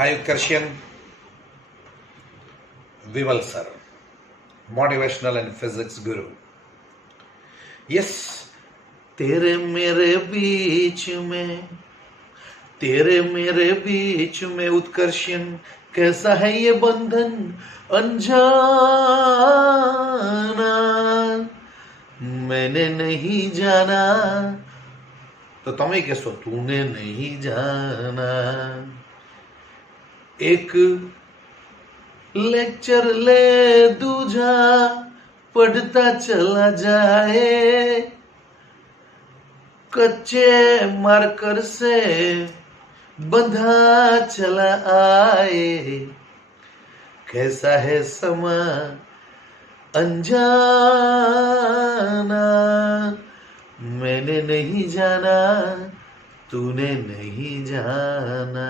Hi Utkarsh, Vimal sir, motivational and physics guru. Yes, तेरे मेरे बीच में उत्कर्षण कैसा है ये बंधन अनजाना मैंने नहीं जाना तो તમે કહેશો तूने नहीं जाना एक लेक्चर ले दूजा पढ़ता चला जाए कच्चे मार्कर से बंधा चला आए कैसा है समा अनजाना मैंने नहीं जाना तूने नहीं जाना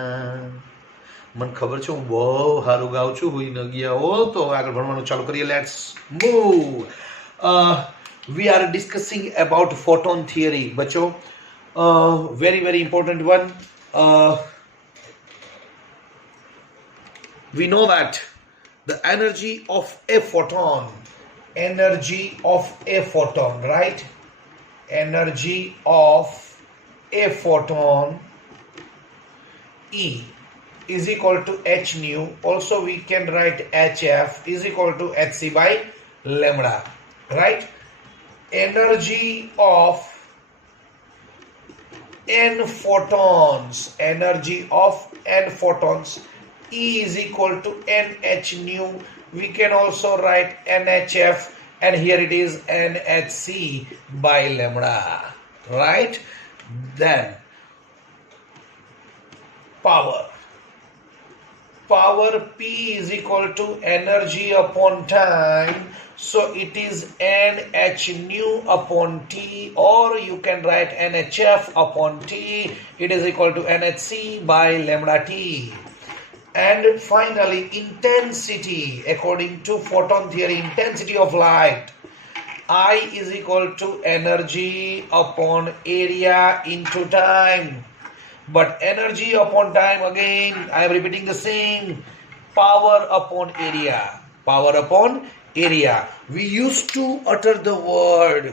મને ખબર છે હું બહુ સારું ગાઉં છું હોઈ ન ગયા હો તો આગળ ભણવાનું ચાલુ કરીએ let's move we are discussing about photon theory બચ્ચો very very important one we know that the energy of a photon right, energy of a photon E is equal to h nu, also we can write hf is equal to hc by lambda, right? Energy of n photons E is equal to nh nu, we can also write nhf and here it is nhc by lambda, right? Then power P is equal to energy upon time, so it is nh nu upon t, or you can write nhf upon t, it is equal to nhc by lambda t. And finally intensity, according to photon theory, intensity of light, I is equal to energy upon area into time. But energy upon time, again I am repeating the same, power upon area. We used to utter the word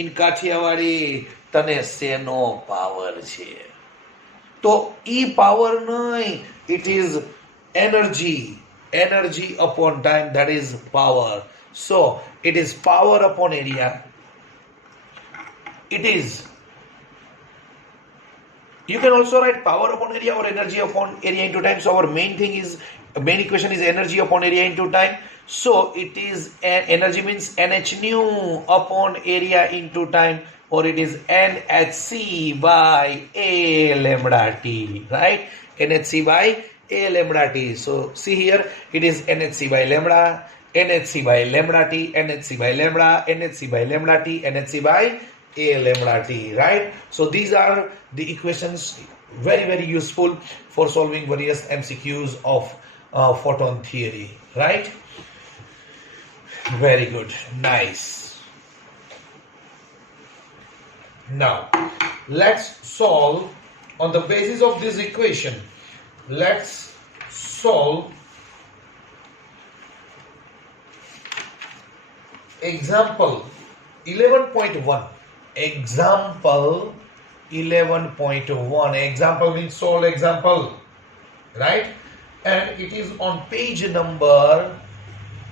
in Kathiawadi, tane seno power છે તો ઈ power નહીં, it is energy upon time, that is power. So it is power upon area, it is, you can also write power upon area or energy upon area into time. So our main equation is energy upon area into time. So it is energy means nh nu upon area into time, or it is nhc by a lambda t, right? nhc by a lambda t. So see here, it is nhc by lambda, nhc by lambda t, nhc by lambda, nhc by lambda t, nhc by a lambda t, right? So these are the equations, very very useful for solving various MCQs of photon theory, right? Very good, nice. Now let's solve on the basis of this equation. Let's solve example 11.1. Example 11.1. Example means sole example, right? And it is on page number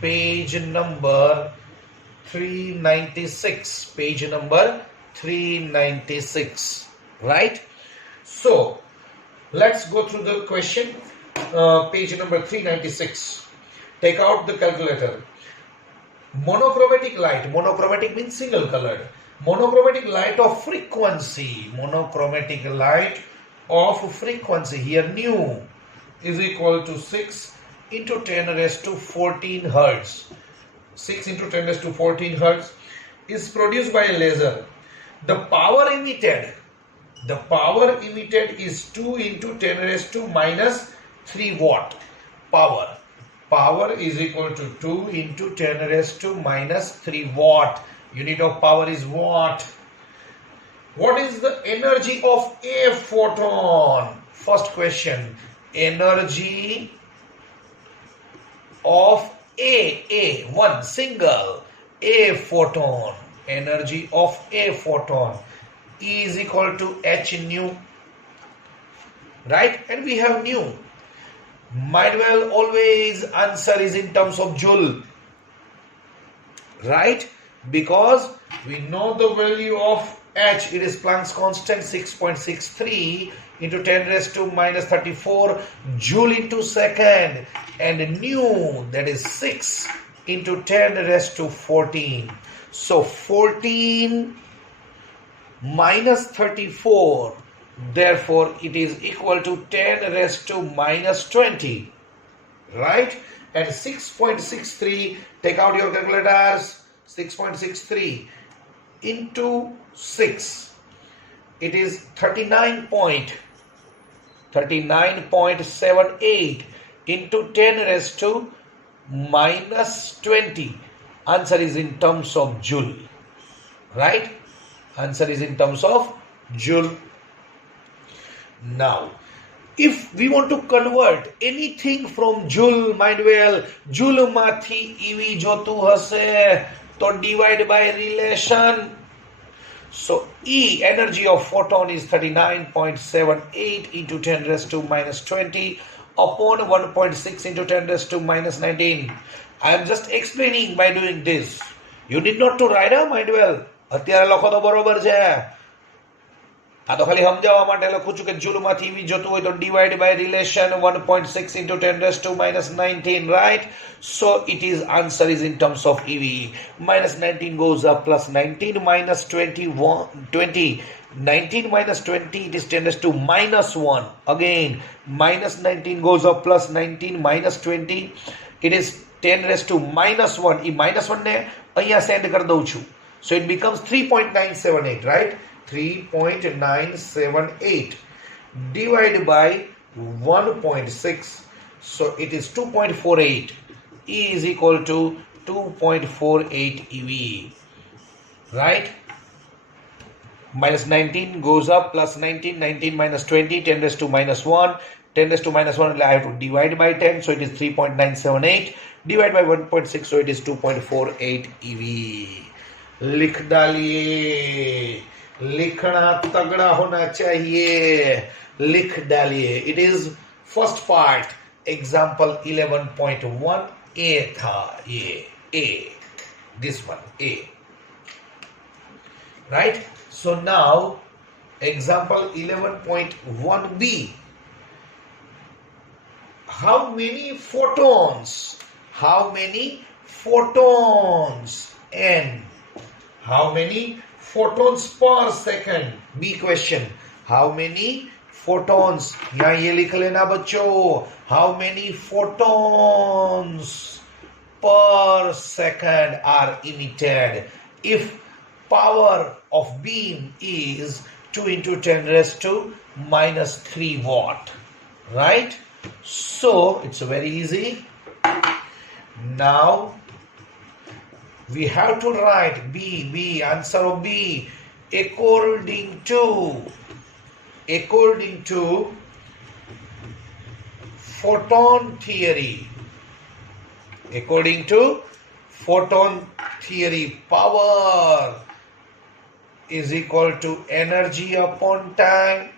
396, right? So let's go through the question. Page number 396. Take out the calculator. Monochromatic light, monochromatic means single colored, monochromatic light of frequency, here nu is equal to 6 into 10 raised to 14 hertz. 6 into 10 raised to 14 hertz is produced by a laser. The power emitted is 2 into 10 raised to minus 3 watt. Power is equal to 2 into 10 raised to minus 3 watt. Unit of power is watt. What is the energy of a photon? First question. energy of one single a photon, energy of a photon is equal to h nu, right? And we have nu. Might well always answer is in terms of joule, right? Because we know the value of h, it is Planck's constant 6.63 into 10 raised to minus 34 joule into second, and nu, that is 6 into 10 raised to 14. So 14 minus 34, therefore it is equal to 10 raised to minus 20, right? And 6.63, take out your calculators, 6.63 into 6, it is 39.78 into 10 raised to minus 20. Answer is in terms of joule, right? Answer is in terms of joule. Now, if we want to convert anything from joule, mind well, joule mathi EV jotu hase, to divide by relation. So E, energy of photon, is 39.78 into 10 raised to minus 20 upon 1.6 into 10 raised to minus 19. I am just explaining by doing this. You need not to write, mind well. અત્યારે લખો તો બરોબર છે. આ તો ખાલી સમજાવવા માટે લખું છું કે જૂલમાંથી EV જોતું હોય તો divide by relation 1.6 into 10 raised to minus 19, right? So it is, answer is in terms of EV. Minus 19 goes up, plus 19 minus 20, 19 minus 20, it is 10 raised to minus 1. Again, minus 19 goes up, plus 19 minus 20, it is 10 raised to minus 1. A minus 1 ને અહીંયા send કરી દઉં છું. So it becomes 3.978, right? 3.978 divided by 1.6. So it is 2.48. E is equal to 2.48 EV, right? Minus 19 goes up, plus 19, 19 minus 20, 10 raised to minus 1. 10 raised to minus 1, I have to divide by 10. So it is 3.978. Divide by 1.6. So it is 2.48 EV. लिख डालिए, लिखना तगड़ा होना चाहिए, लिख डालिए. It is first part, example 11.1 A था, A, this one, A, right? So now example 11.1 B. How many photons? How many photons? N. How many photons per second? B question. How many photons? यहाँ ये लिख लेना बच्चों. How many photons per second are emitted if power of beam is 2 into 10 raised to minus 3 watt, right? So it's very easy. Now we have to write B, answer of B, according to photon theory. According to photon theory, power is equal to energy upon time.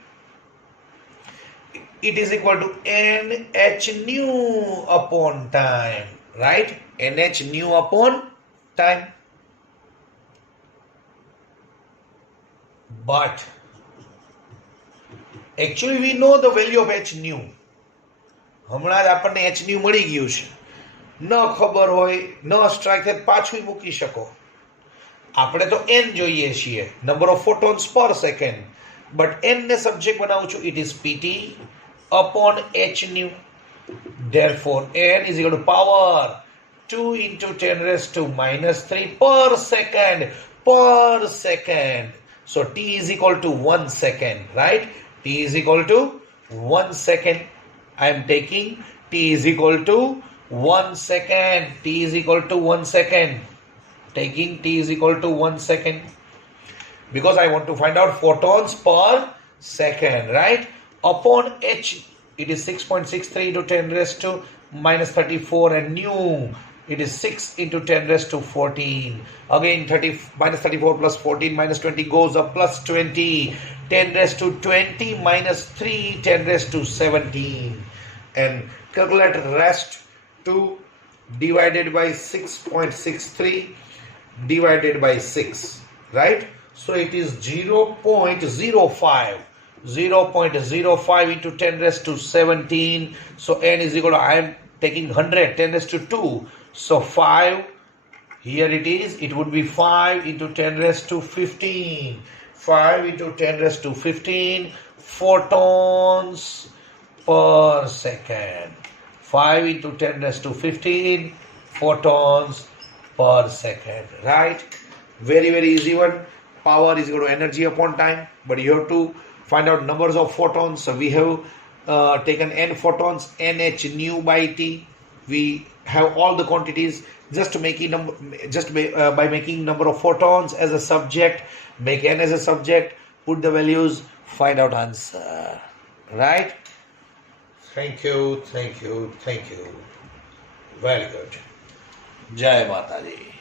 It is equal to NH nu upon time, right? NH nu upon time. But actually we know the value of h nu. હમણાં જ આપણને h nu મળી ગયું છે. ન ખબર હોય, ન સ્ટ્રાઇક થાય પાછું મૂકી શકો. આપણે તો n જોઈએ છીએ, નંબર ઓફ ફોટોન્સ પર સેકન્ડ. બટ n ને સબ્જેક્ટ બનાવું છું, it is pt upon h nu. Therefore n is equal to power 2 into 10 raised to minus 3 per second. So t is equal to 1 second, right? T is equal to 1 second. I am taking t is equal to 1 second. T is equal to 1 second. Taking t is equal to 1 second. Because I want to find out photons per second, right? Upon h it is 6.63 into 10 raised to minus 34, and nu, it is 6 into 10 raised to 14. Again, 30 minus 34 plus 14 minus 20 goes up, plus 20, 10 raised to 20 minus 3, 10 raised to 17. And calculate rest 2 divided by 6.63 divided by 6, right? So it is 0.05. 0.05 into 10 raised to 17. So n is equal to, I am taking 100, 10 raised to 2. So 5, here it is, it would be 5 into 10 raised to 15. 5 into 10 raised to 15 photons per second. 5 into 10 raised to 15 photons per second, right? Very, very easy one. Power is equal to energy upon time, but you have to find out numbers of photons. So we have taken n photons, nh nu by t. We have all the quantities. Just making by making number of photons as a subject, make n as a subject, put the values, find out answer, right? Thank you, thank you, thank you. Very good. Jai Mataji.